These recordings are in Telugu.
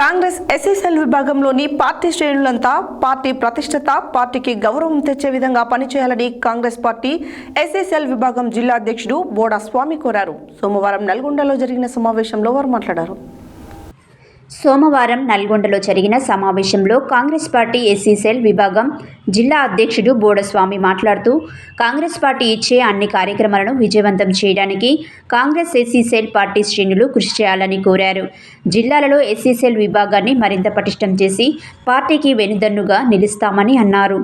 కాంగ్రెస్ ఎస్ఎస్ఎల్ విభాగంలోని పార్టీ శ్రేణులంతా పార్టీ ప్రతిష్టత, పార్టీకి గౌరవం తెచ్చే విధంగా పనిచేయాలని కాంగ్రెస్ పార్టీ ఎస్ఎస్ఎల్ విభాగం జిల్లా అధ్యక్షుడు బోడా స్వామి కోరారు. సోమవారం నల్గొండలో జరిగిన సమావేశంలో వారు మాట్లాడారు. సోమవారం నల్గొండలో జరిగిన సమావేశంలో కాంగ్రెస్ పార్టీ ఎస్సీసెల్ విభాగం జిల్లా అధ్యక్షుడు బోడస్వామి మాట్లాడుతూ, కాంగ్రెస్ పార్టీ ఇచ్చే అన్ని కార్యక్రమాలను విజయవంతం చేయడానికి కాంగ్రెస్ ఎస్సీసెల్ పార్టీ శ్రేణులు కృషి చేయాలని కోరారు. జిల్లాలలో ఎస్సీసెల్ విభాగాన్ని మరింత పటిష్టం చేసి పార్టీకి వెనుదన్నుగా నిలుస్తామని అన్నారు.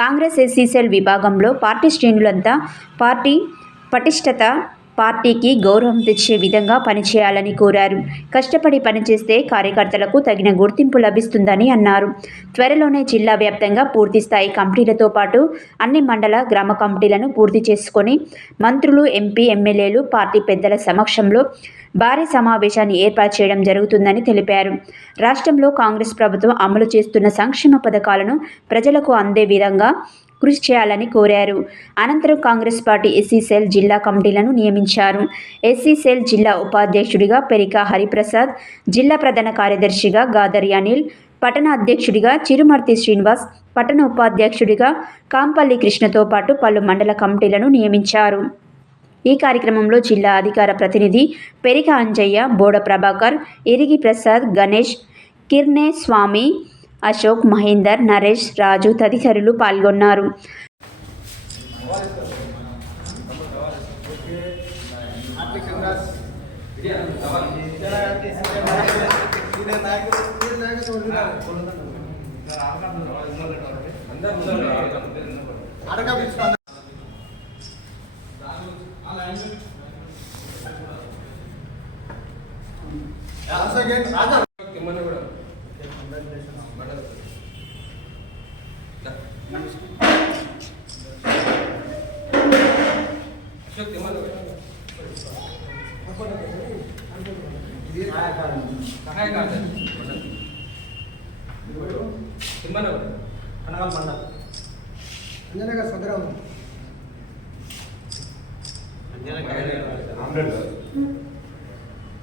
కాంగ్రెస్ ఎస్సీసెల్ విభాగంలో పార్టీ శ్రేణులంతా పార్టీ పటిష్టత, పార్టీకి గౌరవం తెచ్చే విధంగా పనిచేయాలని కోరారు. కష్టపడి పనిచేస్తే కార్యకర్తలకు తగిన గుర్తింపు లభిస్తుందని అన్నారు. త్వరలోనే జిల్లా వ్యాప్తంగా పూర్తిస్థాయి కమిటీలతో పాటు అన్ని మండల, గ్రామ కమిటీలను పూర్తి చేసుకొని మంత్రులు, ఎంపీ, ఎమ్మెల్యేలు, పార్టీ పెద్దల సమక్షంలో భారీ సమావేశాన్ని ఏర్పాటు చేయడం జరుగుతుందని తెలిపారు. రాష్ట్రంలో కాంగ్రెస్ ప్రభుత్వం అమలు చేస్తున్న సంక్షేమ పథకాలను ప్రజలకు అందే విధంగా కృషి చేయాలని కోరారు. అనంతరం కాంగ్రెస్ పార్టీ ఎస్సీసెల్ జిల్లా కమిటీలను నియమించారు. ఎస్సీసెల్ జిల్లా ఉపాధ్యక్షుడిగా పెరికా హరిప్రసాద్, జిల్లా ప్రధాన కార్యదర్శిగా గాదరి అనిల్, పట్టణ అధ్యక్షుడిగా చిరుమర్తి శ్రీనివాస్, పట్టణ ఉపాధ్యక్షుడిగా కాంపల్లి కృష్ణతో పాటు పలు మండల కమిటీలను నియమించారు. ఈ కార్యక్రమంలో జిల్లా అధికార ప్రతినిధి పెరిక అంజయ్య, బోడ ప్రభాకర్, ఇరిగి ప్రసాద్, గణేష్, కిర్నే స్వామి, అశోక్, మహేందర్, నరేష్, రాజు తదితరులు పాల్గొన్నారు.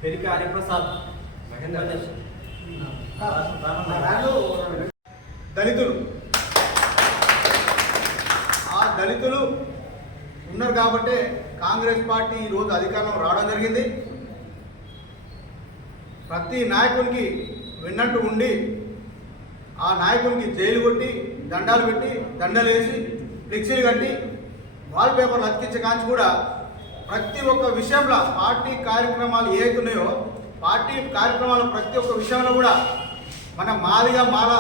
పెరికా హరిప్రసాద్, దళితులు దళితులు ఉన్నారు కాబట్టి కాంగ్రెస్ పార్టీ ఈరోజు అధికారంలో రావడం జరిగింది. ప్రతి నాయకునికి విన్నట్టు ఉండి ఆ నాయకునికి జైలు కొట్టి, దండాలు పెట్టి, దండలు వేసి, ఫ్లెక్సీలు కట్టి, వాల్ పేపర్లు అతికించే కాంచి కూడా ప్రతి ఒక్క విషయంలో పార్టీ కార్యక్రమాలు ఏవైతున్నాయో పార్టీ కార్యక్రమాలు ప్రతి ఒక్క విషయంలో కూడా మన మాదిగా మాల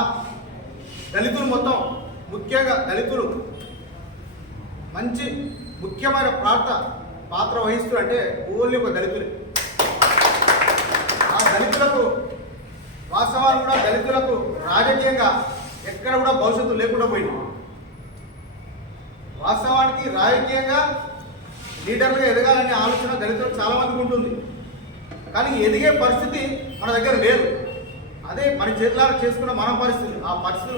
దళితులు మొత్తం, ముఖ్యంగా దళితులు మంచి ముఖ్యమైన పాత్ర వహిస్తూ అంటే ఓన్లీ ఒక దళితులే. ఆ దళితులకు వాస్తవాలు కూడా దళితులకు రాజకీయంగా ఎక్కడ కూడా భవిష్యత్తు లేకుండా పోయింది. వాస్తవానికి రాజకీయంగా లీడర్లుగా ఎదగాలనే ఆలోచన దళితులకు చాలామందికి ఉంటుంది. కానీ ఎదిగే పరిస్థితి మన దగ్గర లేదు. అదే మన చేతులారా చేసుకున్న మన పరిస్థితి. ఆ పరిస్థితి